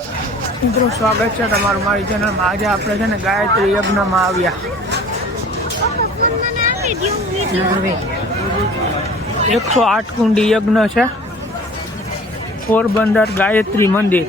મિત્રો સ્વાગત છે તમારું મારી ચેનલમાં આજે આપણે છે ને ગાયત્રી યજ્ઞમાં આવ્યા. એકસો આઠ કુંડી યજ્ઞ છે. પોરબંદર ગાયત્રી મંદિર.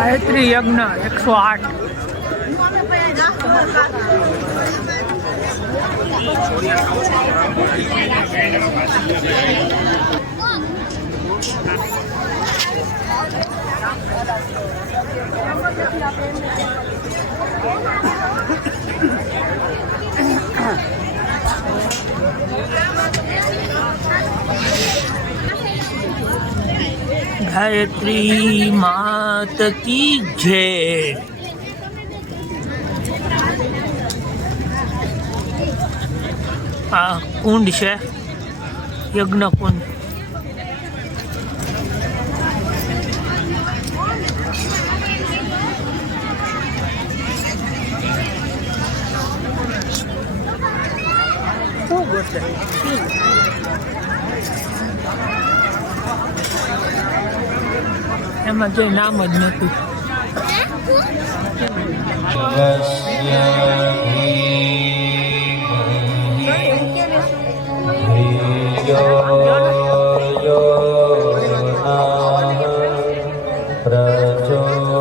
ગાયત્રી યજ્ઞ એકસો આઠ. ગાયત્રી માત કી જય આ કુંડ છે યજ્ઞ કુંડ ખૂબ હશે એમાં જે નામ જ નથી. પ્રચોદયા